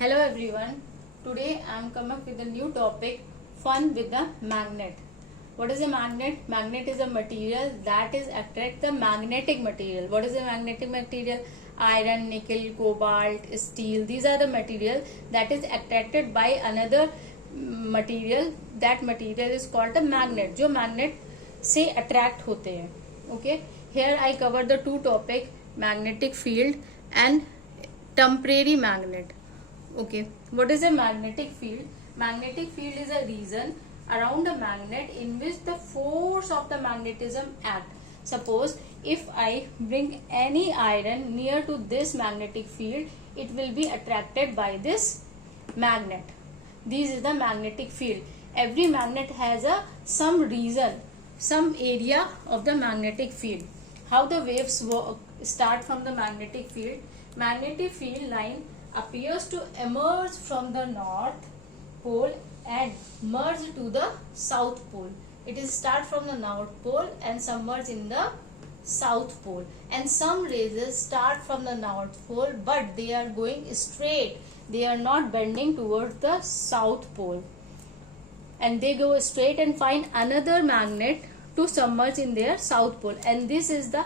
Hello everyone. Today I am come up with a new topic, fun with the magnet. What is a magnet? Magnet is a material that is attract the magnetic material. What is a magnetic material? Iron, nickel, cobalt, steel. These are the material that is attracted by another material. That material is called a magnet. जो magnet से attract होते हैं. Okay. Here I cover the two topic, magnetic field and temporary magnet. Okay, what is a magnetic field? Magnetic field is a region around a magnet in which the force of the magnetism act. Suppose if I bring any iron near to this magnetic field, it will be attracted by this magnet. This is the magnetic field. Every magnet has some region, some area of the magnetic field. How the waves start from the magnetic field? Magnetic field line appears to emerge from the north pole and merge to the south pole. It is start from the north pole and submerge in the south pole. And some rays start from the north pole, but they are going straight. They are not bending towards the south pole. And they go straight and find another magnet to submerge in their south pole. And this is the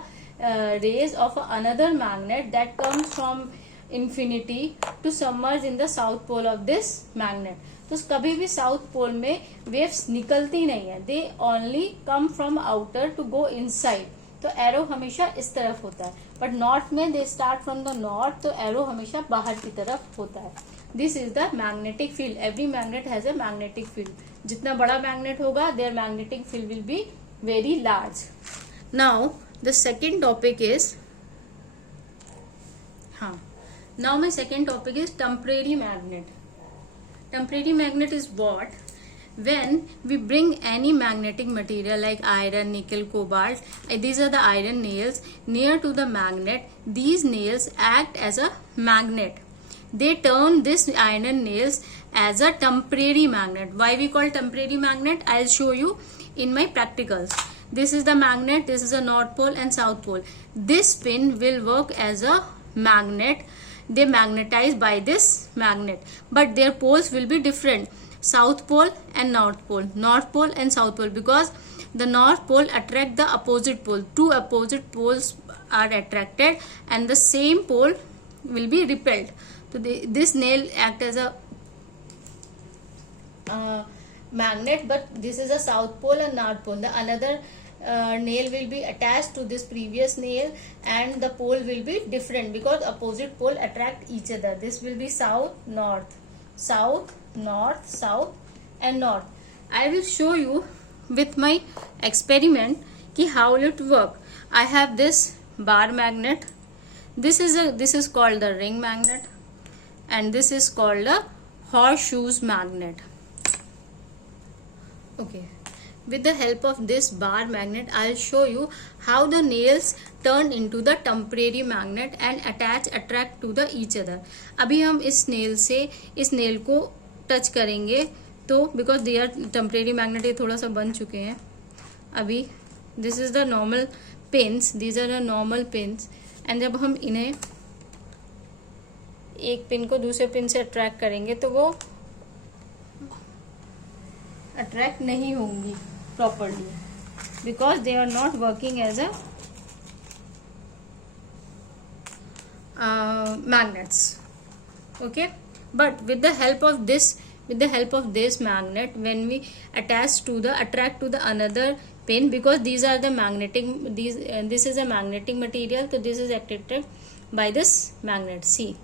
rays of another magnet that comes from infinity to submerge in the south pole of this magnet. तो कभी भी south pole में waves निकलती नहीं है, they only come from outer to go inside. तो arrow हमेशा इस तरफ होता है, बट नॉर्थ में they start from the north, तो एरो हमेशा बाहर की तरफ होता है. This is the magnetic field. Every magnet has a magnetic field. जितना बड़ा मैग्नेट होगा their magnetic field will be very large. Now the second topic is Now my second topic is temporary magnet. Temporary magnet is what? When we bring any magnetic material like iron, nickel, cobalt, these are the iron nails, near to the magnet, these nails act as a magnet. They turn this iron nails as a temporary magnet. Why we call temporary magnet? I'll show you in my practicals. This is the magnet, this is a north pole and south pole. This pin will work as a magnet. They magnetize by this magnet, but their poles will be different, south pole and north pole and south pole, because the north pole attract the opposite pole. Two opposite poles are attracted and the same pole will be repelled. So this nail act as a magnet, but this is a south pole and north pole. The another nail will be attached to this previous nail and the pole will be different because opposite pole attract each other. This will be south, north, south, north, south and north. I will show you with my experiment ki how will it work. I have this bar magnet. This is called the ring magnet and this is called the horseshoes magnet. Okay. With the help of this bar magnet, I'll show you how the nails turn into the temporary magnet and attract to the each other. अभी हम इस nail से इस nail को touch करेंगे, तो because they are temporary magnet, ये थोड़ा सा बन चुके हैं अभी. This is the normal pins. These are the normal pins. And जब हम इन्हें एक पिन को दूसरे पिन से attract करेंगे तो वो attract नहीं होंगी properly because they are not working as a magnets. Okay, but with the help of this magnet, when we attract to the another pin, because these are the magnetic, this is a magnetic material, so this is attracted by this magnet. See,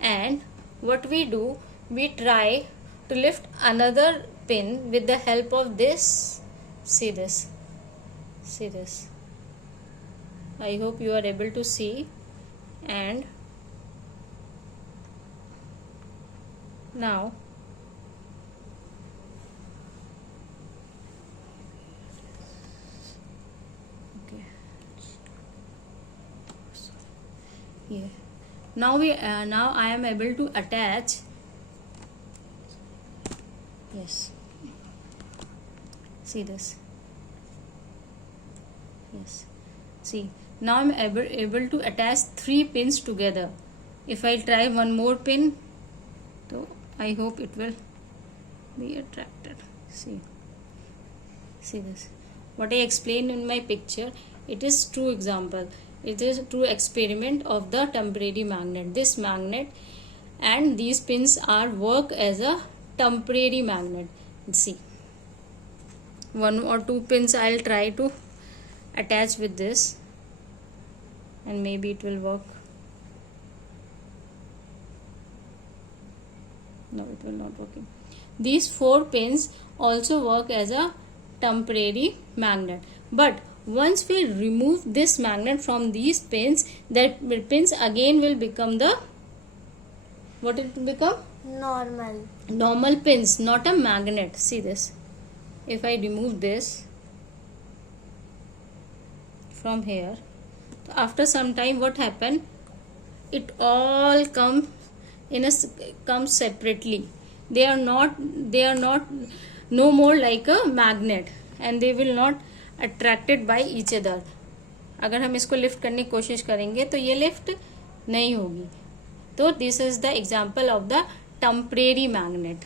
and what we do, we try to lift another pin with the help of this. See this. I hope you are able to see. And now okay, here now I am able to attach. Yes, see this. Yes, see, now I'm able to attach 3 pins together. If I try one more pin, तो I hope it will be attracted. See this. What I explained in my picture, it is true example. It is a true experiment of the temporary magnet. This magnet and these pins are work as a temporary magnet. See, 1 or 2 pins I'll try to attach with this, and maybe it will work. No, it will not working. These 4 pins also work as a temporary magnet, but once we remove this magnet from these pins, that pins again will become the, what it will become? Normal pins, not a magnet. See this. If I remove this from here, after some time what happen? It all comes separately. They are not no more like a magnet, and they will not attracted by each other. अगर हम इसको lift करने की कोशिश करेंगे तो ये lift नहीं होगी. तो this is the example of the temporary magnet.